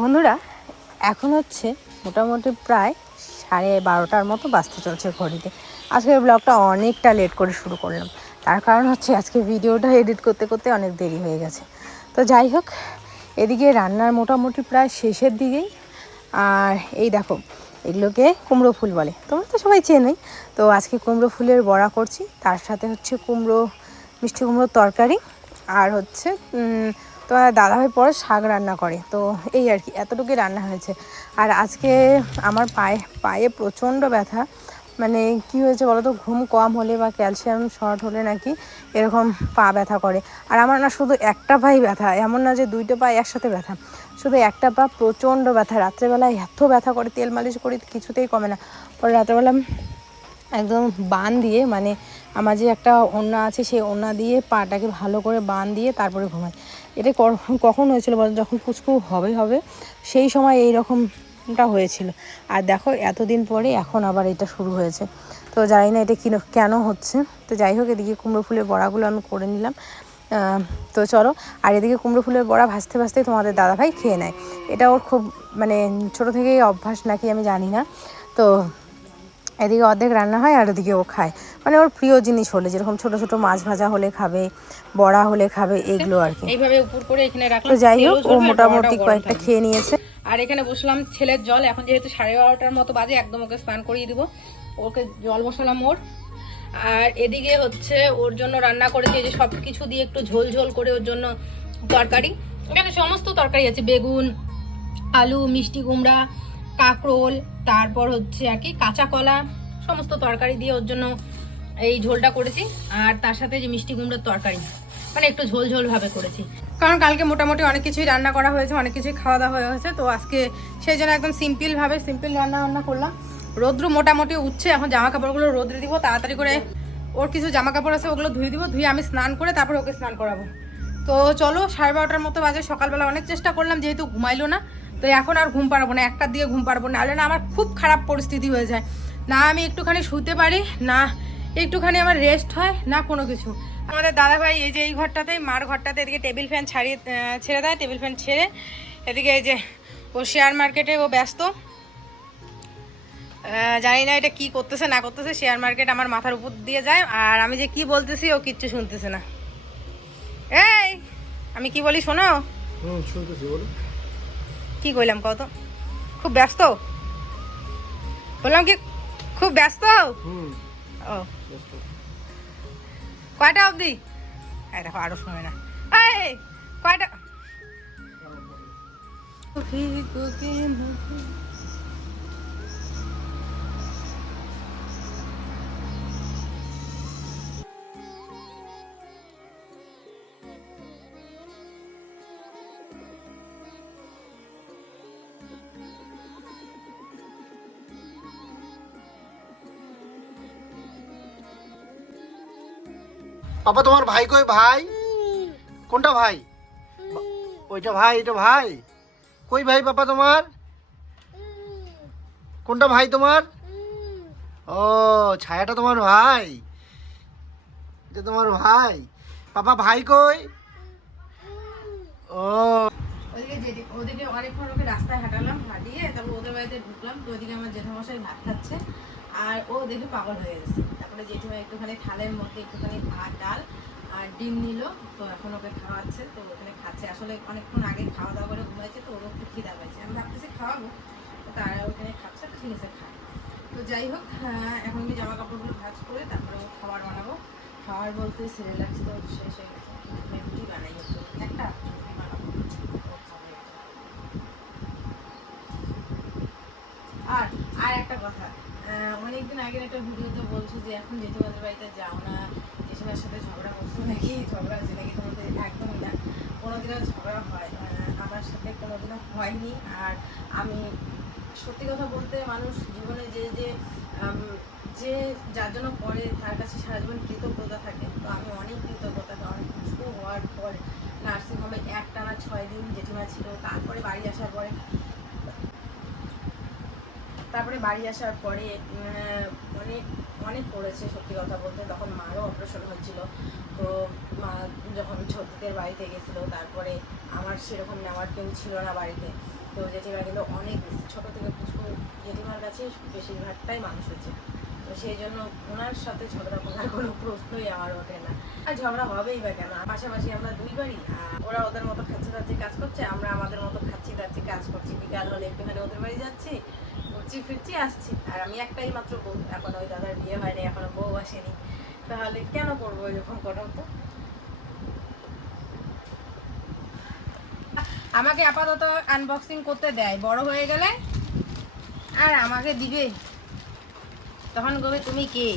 বন্ধুরা, এখন হচ্ছে মোটামুটি প্রায় সাড়ে বারোটার মতো বাজতে চলছে ঘড়িতে। আজকের ব্লগটা অনেকটা লেট করে শুরু করলাম। তার কারণ হচ্ছে আজকে ভিডিওটা এডিট করতে করতে অনেক দেরি হয়ে গেছে। তো যাই হোক, এদিকে রান্নার মোটামুটি প্রায় শেষের দিকেই। আর এই দেখো, এগুলোকে কুমড়ো ফুল বলে। তোমরা তো সবাই চেনোই। তো আজকে কুমড়ো ফুলের বড়া করছি। তার সাথে হচ্ছে কুমড়ো, মিষ্টি কুমড়োর তরকারি। আর হচ্ছে তোমার দাদাভাই পরে শাক রান্না করে। তো এই আর কি, এতটুকুই রান্না হয়েছে। আর আজকে আমার পায়ে পায়ে প্রচণ্ড ব্যথা। মানে কি হয়েছে বলো তো ঘুম কম হলে বা ক্যালসিয়াম শর্ট হলে নাকি এরকম পা ব্যথা করে। আর আমার না শুধু একটা পাই ব্যথা, এমন না যে দুইটা পা একসাথে ব্যথা। শুধু একটা পা প্রচণ্ড ব্যথা। রাত্রেবেলায় এত ব্যথা করে, তেল মালিশ করি কিছুতেই কমে না। পরে রাত্রেবেলা একদম বান দিয়ে মানে আমার যে একটা ওড়না আছে সেই ওড়না দিয়ে পাটাকে ভালো করে বান দিয়ে তারপরে ঘুমাই। এটা কখন হয়েছিল বলো যখন পুচকু হবে হবে, সেই সময় এই রকমটা হয়েছিল। আর দেখো, এতদিন পরে এখন আবার এটা শুরু হয়েছে। তো জানি না এটা কিন, কেন হচ্ছে? তো যাই হোক, এদিকে কুমড়ো ফুলের বড়াগুলো আমি করে নিলাম। তো চলো, আর এদিকে কুমড়ো ফুলের বড়া ভাজতে ভাজতে তোমাদের দাদাভাই খেয়ে নেয়। এটা ওর খুব মানে ছোটো থেকেই অভ্যাস নাকি আমি জানি না। তো এদিকে অর্ধেক রান্না হয় আর ওদিকে ও খায়। মানে ওর প্রিয় জিনিস হলে যেরকম ছোট ছোট মাছ ভাজা হলে খাবে বড়া হলে খাবে এগুলো আর কি। এইভাবে উপর করে এখানে রাখলাম তো যাই হোক ও মোটামুটি কয়েকটা খেয়ে নিয়েছে। আর এখানে বসলাম ছেলের জল এখন যেহেতু সাড়ে বারোটার মতো বাজে একদম ওকে স্নান করিয়ে দিব। ওকে জল বসালাম ওর। আর এদিকে হচ্ছে ওর জন্য রান্না করেছি যে সব কিছু দিয়ে একটু ঝোল ঝোল করে ওর জন্য তরকারি। এখানে সমস্ত তরকারি আছে বেগুন আলু মিষ্টি কুমড়া কাঁকরোল, তারপর হচ্ছে আর কি কাঁচা কলা, সমস্ত তরকারি দিয়ে ওর জন্য এই ঝোলটা করেছি। আর তার সাথে যে মিষ্টি কুমড়োর তরকারি মানে একটু ঝোল ঝোল ভাবে করেছি। কারণ কালকে মোটামুটি অনেক কিছুই রান্না করা হয়েছে, অনেক কিছুই খাওয়া দাওয়া হয়ে গেছে তো আজকে সেই জন্য একদম সিম্পল ভাবে সিম্পল রান্না বান্না করলাম। রোদ্রু মোটামুটি উঠছে, এখন জামা কাপড়গুলো রোদ্রে দিব, তাড়াতাড়ি করে ওর কিছু জামা কাপড় আছে ওগুলো ধুয়ে দিব, ধুয়ে আমি স্নান করে তারপর ওকে স্নান করাবো। তো চলো, সাড়ে বারোটার মতো বাজে, সকালবেলা অনেক চেষ্টা করলাম, যেহেতু ঘুমাইলো না তো এখন আর ঘুম পারব না একটার দিকে ঘুম পারব না। না আমার খুব খারাপ পরিস্থিতি হয়ে যায়। না আমি একটুখানি শুতে পারি, না একটুখানি আমার রেস্ট হয়, না কোনো কিছু। আমাদের দাদা ভাই এই যে এই ঘরটাতেই, মার ঘরটাতে এদিকে টেবিল ফ্যান ছাড়িয়ে ছেড়ে দেয়, টেবিল ফ্যান ছেড়ে এদিকে এই যে ও শেয়ার মার্কেটে ও ব্যস্ত। জানি না এটা কি করতেছে, না করতেছে শেয়ার মার্কেট আমার মাথার উপর দিয়ে যায়। আর আমি যে কি বলতেছি, ও কিচ্ছু শুনতেছে না। এই, আমি কি বলি শোনো? শুনতেছি বলো কি কইলাম কত খুব ব্যস্ত? বললাম কি খুব ব্যস্ত? ও। কয়টা অবধি? আরে দেখো আরও শুনে না। এই কয়টা? পাপা তোমার ভাই কই? ভাই? কোনটা ভাই? ওইটা ভাই, এটা ভাই? কই ভাই পাপা তোমার? কোনটা ভাই তোমার? ও, ছায়াটা তোমার ভাই। এটা তোমার ভাই। পাপা ভাই কই? ও। ওদিকে ওদিকে অনেকক্ষণ ওকে রাস্তায় হাঁটালাম, হাঁটিয়ে তারপর ওদের বাড়িতে ঢুকলাম, তো ওদিকে আমার জেঠামশাই ভাত খাচ্ছে। আর ও দেখে পাগল হয়ে গেছে। তারপরে জেঠিমা একটুখানি থালের মধ্যে একটুখানি ভাত ডাল আর ডিম নিল। তো এখন ওকে খাওয়াচ্ছে তো ওখানে খাচ্ছে। আসলে অনেকক্ষণ আগে খাওয়া দাওয়া করে ঘুমাইছে তো ওর একটু খিদা পাইছে। আমি ভাবতেছি খাওয়াবো তো তারা ওখানে খাচ্ছে ঠিক আছে খা তো যাই হোক আহ, এখন আমি জামা কাপড়গুলো ভাজ করে তারপরে ও খাবার বানাবো। খাবার বলতে সিরিয়ালাক্স তো শেষ হয়ে গেছে বানাই হচ্ছে। একটা বানাবো। আর আর একটা কথা। অনেকদিন আগের একটা ভিডিওতে বলছো যে এখন জেঠিমাদের বাড়িতে যাও না জেঠিমার সাথে ঝগড়া করছ নাকি, ঝগড়া হচ্ছে নাকি তোমাদের একদমই না। কোনোদিনও ঝগড়া হয় আমার সাথে কোনোদিনও হয়নি। আর আমি সত্যি কথা বলতে মানুষ জীবনে যে যে যে যার জন্য পরে তার কাছে সারা জীবন কৃতজ্ঞতা থাকে। তো আমি অনেক কৃতজ্ঞতা অনেক সুস্থ হওয়ার পর নার্সিংহোমে এক টানা ছয় দিন জেঠিমা ছিল, তারপরে বাড়ি আসার পরে তারপরে বাড়ি আসার পরে অনেক অনেক পড়েছে সত্যি কথা বলতে। তখন মারও অপারেশন হচ্ছিল তো মা যখন ছোটদের বাড়িতে গেছিল, তারপরে আমার সেরকম নেওয়ার কেউ ছিল না বাড়িতে। তো জেঠিমা কিন্তু অনেক ছোটো থেকে পুচকু জেঠিমার কাছে বেশিরভাগটাই মানুষ হচ্ছে তো সেই জন্য ওনার সাথে ঝগড়া করার কোনো প্রশ্নই আমার ওঠে না। আর ঝগড়া হবেই বা কেন? পাশাপাশি আমরা দুই বাড়ি ওরা ওদের মতো খাচ্ছি দাচ্ছি কাজ করছে, আমরা আমাদের মতো খাচ্ছি দাচ্ছি কাজ করছি। বিকাল হলে একটুখানি ওদের বাড়ি যাচ্ছি ঘুরছি ফিরছি, আসছি। আর আমি একটাই মাত্র বউ, এখন ওই দাদার বিয়ে হয়নি, এখনও বউ আসেনি। তাহলে কেন করব এরকম করো তো আমাকে আপাতত আনবক্সিং করতে দেয়, বড় হয়ে গেলে আর আমাকে দিবে। তখন কবে তুমি কে?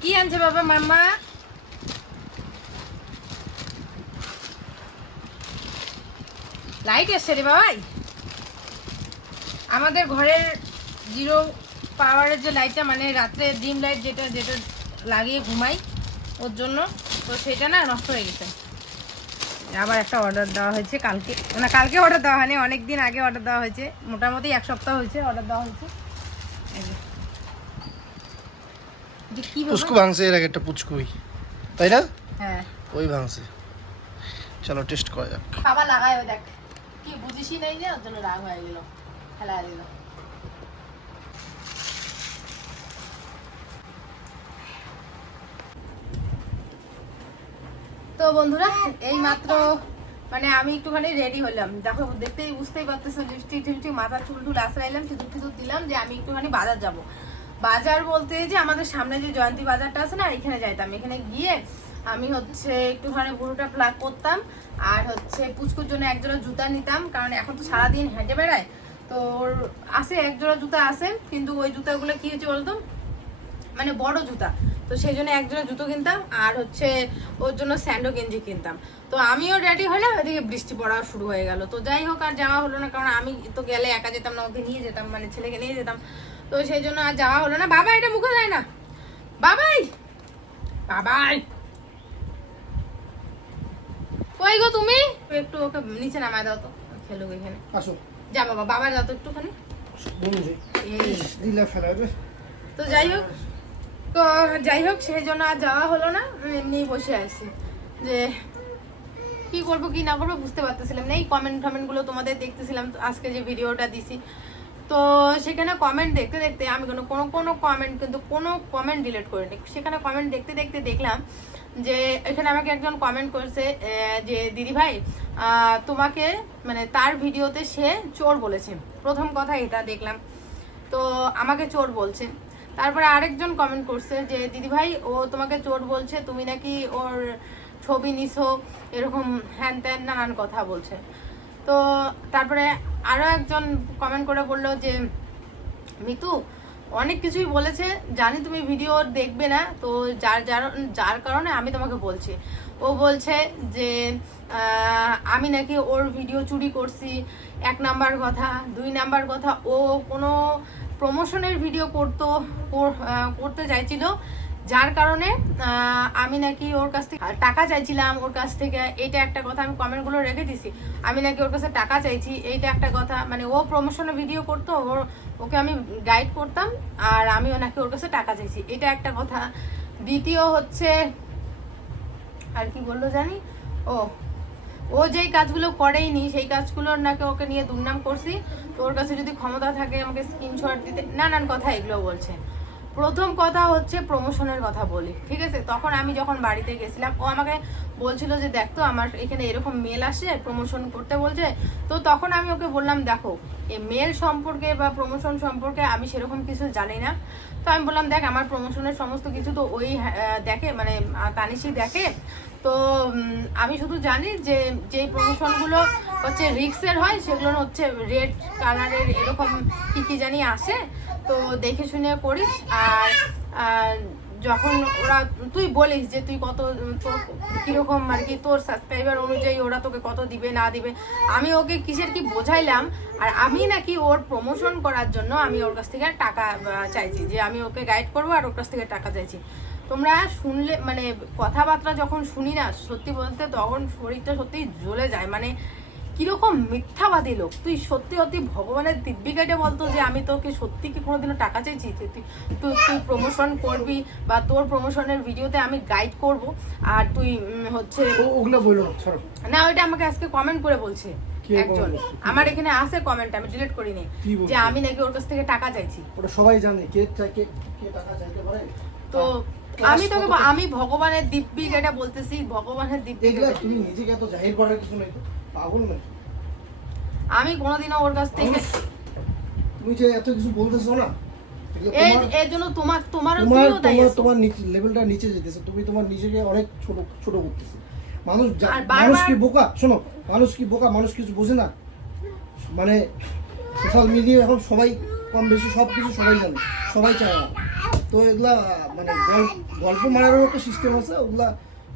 কি আনছে বাবা মাম্মা? লাইট এসছে রে বাবাই আমাদের ঘরের জিরো পাওয়ারের যে লাইটটা মানে রাত্রে ডিম লাইট যেটা যেটা লাগিয়ে ঘুমাই ওর জন্য তো সেটা না নষ্ট হয়ে গেছে। আবার একটা অর্ডার দেওয়া হয়েছে কালকে। না কালকে অর্ডার দেওয়া হয়নি অনেক দিন আগে অর্ডার দেওয়া হয়েছে। মোটামুটি এক সপ্তাহ হয়েছে অর্ডার দেওয়া হয়েছে? পুচকু ভাঙছে এর আগে একটা পুচকুই। তাই না? হ্যাঁ। ওই ভাঙছে। চলো টেস্ট করা যাক। বাবা লাগায় দেখ। বুঝিসই নাই যে, ওর জন্য রাগ হয়ে গেল, খেলা দিল তো বন্ধুরা এই মাত্র মানে আমি একটুখানি রেডি হলাম। দেখো, দেখতেই বুঝতেই পারতেছো, লিপস্টিক টিপস্টিক, মাথার চুল টুল আশ্রাইলাম সিঁদুর টিঁদুর দিলাম যে আমি একটুখানি বাজার যাব। বাজার বলতে যে আমাদের সামনে যে জয়ন্তী বাজারটা আছে না এখানে যাইতাম। এখানে গিয়ে আমি হচ্ছে একটুখানি বুড়োটা প্লাগ করতাম, আর হচ্ছে পুচকুর জন্য একজোড়া জুতা নিতাম, কারণ এখন তো সারাদিন হেঁটে বেড়ায়, তো ওর আছে একজোড়া জুতা আছে, কিন্তু ওই জুতাগুলো কি হয়েছে বলতো? মানে বড় জুতা, তো সেই জন্য এক জোড়া জুতো কিনতাম, আর হচ্ছে ওর জন্য স্যান্ডো গেঞ্জি কিনতাম। তো আমিও রেডি হলাম, এদিকে বৃষ্টি পড়া শুরু হয়ে গেল। তো যাই হোক, আর যাওয়া হলো না, কারণ আমি তো গেলে একা যেতাম না, ওকে নিয়ে যেতাম মানে ছেলেকে নিয়ে যেতাম। তো সেই জন্য আর যাওয়া হলো না। বাবা এটা মুখে যায় না। বাবাই! বাবাই! কই গো তুমি? একটু ওকে নিচে নামায় দাও তো খেলুক এখানে। আসো। যা বাবা বাবা যাও তো একটুখানি। বন্ধু এই। দিলা তো যাই হোক তো যাই হোক সেই জন্য আর যাওয়া হলো না এমনি বসে আছি। যে কি করব কি না করব বুঝতে পারতেছিলাম না। এই কমেন্ট টমেন্টগুলো তোমাদের দেখতেছিলাম আজকে যে ভিডিওটা দিছি তো সেখানে কমেন্ট দেখতে দেখতে আমি কোনো কোনো কোনো কমেন্ট কিন্তু কোনো কমেন্ট ডিলিট করিনি। সেখানে কমেন্ট দেখতে দেখতে দেখলাম যে এখানে আমাকে একজন কমেন্ট করেছে যে দিদি ভাই তোমাকে মানে তার ভিডিওতে সে চোর বলেছে। প্রথম কথা এটা দেখলাম। তো আমাকে চোর বলছে। তারপরে আরেকজন কমেন্ট করছে যে, দিদি ভাই, ও তোমাকে চোর বলছে, তুমি নাকি ওর ছবি নিছো, এরকম হ্যান ত্যান নানান কথা বলছে। তো তারপরে আরও একজন কমেন্ট করে বলল যে, মিতু, অনেক কিছুই বলেছে। জানি তুমি ভিডিও দেখবে না, তো যার যার যার কারণে আমি তোমাকে বলছি। ও বলছে যে আমি নাকি ওর ভিডিও চুরি করছি। এক নাম্বার কথা। দুই নাম্বার কথা, ও কোনো প্রমোশনের ভিডিও করতো করতে চাইছিল। যার কারণে আমি নাকি ওর কাছ থেকে টাকা চাইছিলাম ওর কাছ থেকে, এইটা একটা কথা আমি কমেন্টগুলো রেখে দিছি। আমি নাকি ওর কাছে টাকা চাইছি, এইটা একটা কথা মানে ও প্রমোশনের ভিডিও করতো, ওর, ওকে আমি গাইড করতাম, আর আমিও নাকি ওর কাছে টাকা চাইছি। এটা একটা কথা। দ্বিতীয় হচ্ছে, আর কি বলল জানি? ও ও যেই কাজগুলো করেইনি, সেই কাজগুলোর নাকি ওকে নিয়ে দুর্নাম করছি। তো ওর কাছে যদি ক্ষমতা থাকে, আমাকে স্ক্রিনশট দিতে নানান কথা এগুলো বলছে। প্রথম কথা হচ্ছে প্রমোশনের কথা বলি, ঠিক আছে? তখন আমি যখন বাড়িতে গেছিলাম, ও আমাকে বলছিল যে, দেখ তো, আমার এখানে এরকম মেল আসে প্রমোশন করতে বলছে। তো তখন আমি ওকে বললাম, দেখো, এই মেল সম্পর্কে বা প্রমোশন সম্পর্কে আমি সেরকম কিছু জানি না। তো আমি বললাম, দেখ, আমার প্রমোশনের সমস্ত কিছু তো ওই দেখে মানে তানিশি দেখে তো আমি শুধু জানি যে, যেই প্রমোশনগুলো হচ্ছে রিক্সের হয় সেগুলো হচ্ছে রেড কালারের এরকম কি কি জানি আসে। তো দেখে শুনে করিস আর যখন ওরা, তুই বলিস যে তুই কত তোর কীরকম আর কি তোর সাবস্ক্রাইবার অনুযায়ী ওরা তোকে কত দিবে, না দিবে। আমি ওকে কিসের কি বোঝাইলাম, আর আমি নাকি ওর প্রমোশন করার জন্য আমি ওর কাছ থেকে টাকা চাইছি যে আমি ওকে গাইড করব আর ওর কাছ থেকে টাকা চাইছি। তোমরা শুনলে মানে কথাবার্তা যখন শুনি না সত্যি বলতে তখন শরীরটা সত্যি জ্বলে যায়। মানে কীরকম মিথ্যাবাদী লোক। তুই সত্যি সত্যি ভগবানের দিব্যি গাইডে বলতো যে আমি তোকে সত্যি কি কোনোদিনও টাকা চাইছি তুই তুই তুই প্রমোশন করবি বা তোর প্রমোশনের ভিডিওতে আমি গাইড করব। আর তুই হচ্ছে ওগুলো না ওইটা আমাকে আজকে কমেন্ট করে বলছে একজন। আমার এখানে আছে কমেন্ট আমি ডিলিট করিনি। যে আমি নাকি ওর কাছ থেকে টাকা চাইছি। ওটা সবাই জানে। কে কে কে টাকা চাইতে পারে? তো আমি তোকে আমি ভগবানের দিব্যি এটা বলতেছি ভগবানের দিব্যি তুমি নিজেকে এত জাহির করার কিছু নেই পাগল নাকি? আমি কোনোদিনও ওর কাছ থেকে তুমি যে এত কিছু বলতেছো না তোমার- এর জন্য তোমার তোমার তোমার তোমার লেভেলটা নিচে যেতেছে। তুমি তোমার নিজেকে অনেক ছোট ছোট করতেছো। মানুষ মানুষ কি বোকা? শোনো মানুষ কি বোকা? মানুষ কিছু বোঝে না। মানে সোশ্যাল মিডিয়া এখন সবাই কম বেশি সব কিছু সবাই জানে। সবাই চায় না। তো এগুলা মানে গল্প- মারারও একটা সিস্টেম আছে ওগুলা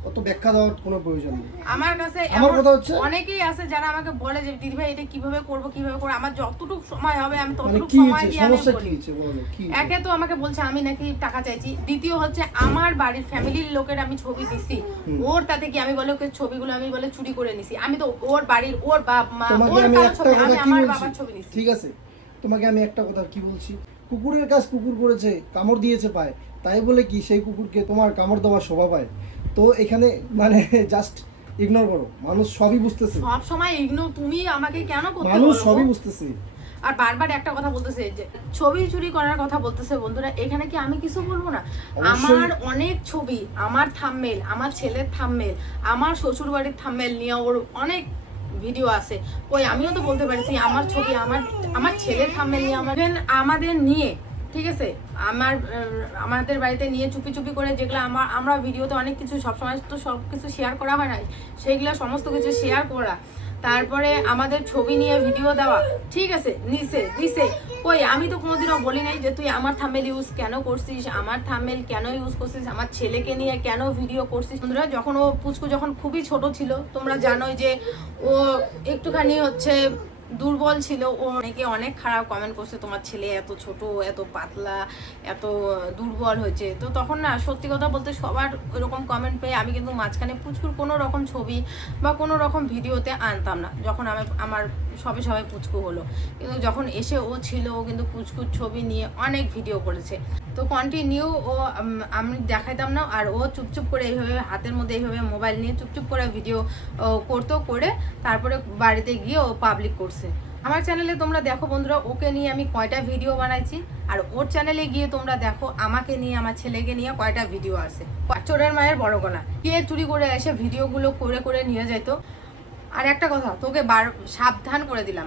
অত ব্যাখ্যা দেওয়ার কোনো প্রয়োজন নেই। আমার কাছে আমার কথা হচ্ছে- অনেকেই আছে যারা আমাকে বলে যে দিদি ভাই এটা কীভাবে করব কীভাবে করব? আমার যতটুকু সময় হবে আমি মানে ততটুকু সময় দিয়ে আমি সমস্যা কি বলি বলো কি একে তো আমাকে বলছে আমি নাকি টাকা চাইছি। দ্বিতীয় হচ্ছে আমার বাড়ির ফ্যামিলির লোকের আমি ছবি দিছি। ওর তাতে কি আমি বলে ওকে ছবিগুলো আমি বলে চুরি করে নিছি। আমি তো ওর বাড়ির ওর বাপ মা ওর ছবি আমি আমার বাবার ছবি নিছি ঠিক আছে। তোমাকে আমি একটা কথা কি বলছি? কুকুরের কাজ কুকুর করেছে কামড় দিয়েছে পায়। তাই বলে কি সেই কুকুরকে তোমার কামড় দেওয়ার শোভা পায়? তো এখানে মানে জাস্ট ইগনোর করো। মানুষ সবই বুঝতেছে। সব সময় ইগনো তুমি আমাকে কেন করতে মানুষ সবই বুঝতেছে। আর বারবার একটা কথা বলতেছে যে ছবি চুরি করার কথা বলতেছে বন্ধুরা এখানে কি আমি কিছু বলব না? আমার অনেক ছবি আমার থাম্মেল আমার ছেলের থাম্মেল আমার শ্বশুর বাড়ির থাম্মেল নিয়ে ওর অনেক ভিডিও আছে। ওই আমিও তো বলতে পারি আমার ছবি, আমার আমার ছেলের থাম্মেল নিয়ে, আমার আমাদের নিয়ে, ঠিক আছে? আমার আমাদের বাড়িতে নিয়ে চুপি চুপি করে যেগুলো আমার, আমরা ভিডিওতে অনেক কিছু সবসময় তো সব কিছু শেয়ার করা হয় না সেইগুলো সমস্ত কিছু শেয়ার করা। তারপরে আমাদের ছবি নিয়ে ভিডিও দেওয়া। ঠিক আছে নিছে দিছে কই আমি তো কোনোদিনও বলি নাই যে তুই আমার থামেল ইউজ কেন করছিস? আমার থামেল কেন ইউজ করছিস? আমার ছেলেকে নিয়ে কেন ভিডিও করছিস? বন্ধুরা, যখন ও পুচকু যখন খুবই ছোট ছিল, তোমরা জানোই যে ও একটুখানি হচ্ছে দুর্বল ছিল। ও অনেকে অনেক খারাপ কমেন্ট করছে, তোমার ছেলে এত ছোট, এত পাতলা, এত দুর্বল হয়েছে। তো তখন না, সত্যি কথা বলতে সবার এরকম কমেন্ট পেয়ে আমি কিন্তু মাঝখানে পুচকুর কোনো রকম ছবি বা কোনো রকম ভিডিওতে আনতাম না, যখন আমি আমার সবে সবাই পুচকু হলো। কিন্তু যখন এসে ও ছিল, ও কিন্তু পুচকুর ছবি নিয়ে অনেক ভিডিও করেছে। তো কন্টিনিউ ও আমি দেখাইতাম না, আর ও চুপচুপ করে এইভাবে হাতের মধ্যে এইভাবে মোবাইল নিয়ে চুপচুপ করে ভিডিও করতো, করে তারপরে বাড়িতে গিয়ে ও পাবলিক করছে। আমার চ্যানেলে তোমরা দেখো বন্ধুরা, ওকে নিয়ে আমি কয়টা ভিডিও বানাইছি, আর ওর চ্যানেলে গিয়ে তোমরা দেখো আমাকে নিয়ে, আমার ছেলেকে নিয়ে কয়টা ভিডিও আছে। চোরের মায়ের বড় গলা। কে চুরি করে এসে ভিডিওগুলো করে করে নিয়ে যেত আর একটা কথা, তোকে বার, সাবধান করে দিলাম।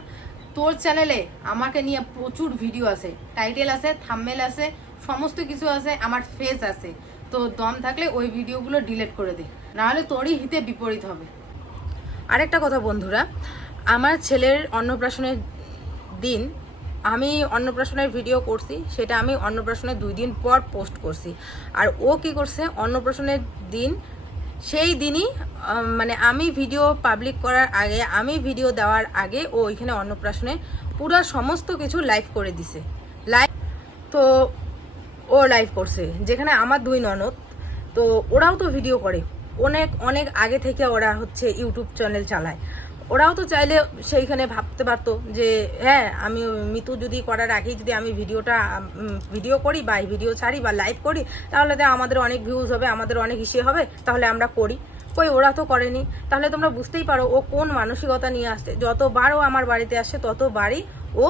তোর চ্যানেলে আমাকে নিয়ে প্রচুর ভিডিও আছে। টাইটেল আছে থাম্বনেল আছে সমস্ত কিছু আছে, আমার ফেস আছে। তো দম থাকলে ওই ভিডিওগুলো ডিলিট করে দে। নাহলে তোরই হিতে বিপরীত হবে। আরেকটা কথা বন্ধুরা, আমার ছেলের অন্নপ্রাশনের দিন আমি অন্নপ্রাশনের ভিডিও করছি, সেটা আমি অন্নপ্রাশনের দুই দিন পর পোস্ট করছি। আর ও কি করছে, অন্নপ্রাশনের দিন, সেই দিনই মানে আমি ভিডিও পাবলিক করার আগে, আমি ভিডিও দেওয়ার আগে ও ওইখানে অন্নপ্রাশনে পুরো সমস্ত কিছু লাইভ করে দিছে। লাইভ তো ও লাইভ করছে, যেখানে আমার দুই ননদ। তো ওরাও তো ভিডিও করে। অনেক অনেক আগে থেকে ওরা হচ্ছে ইউটিউব চ্যানেল চালায়। ওরাও তো চাইলে সেইখানে ভাবতে পারতো যে হ্যাঁ আমি মৃত্যু যদি করার আগেই যদি আমি ভিডিওটা ভিডিও করি বা ভিডিও ছাড়ি বা লাইভ করি, তাহলে তো আমাদের অনেক ভিউজ হবে, আমাদের অনেক ইসে হবে, তাহলে আমরা করি। কই, ওরা তো করেনি। তাহলে তোমরা বুঝতেই পারো ও কোন মানসিকতা নিয়ে আসছে। যতবার ও আমার বাড়িতে আসে, ততবারই ও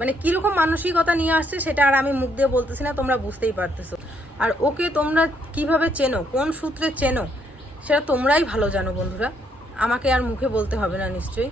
মানে কীরকম মানসিকতা নিয়ে আসছে সেটা আর আমি মুখ দিয়ে বলতেছি না, তোমরা বুঝতেই পারতেছো। আর ওকে তোমরা কীভাবে চেনো, কোন সূত্রে চেনো, সেটা তোমরাই ভালো জানো বন্ধুরা। আমাকে আর মুখে বলতে হবে না, নিশ্চয়ই।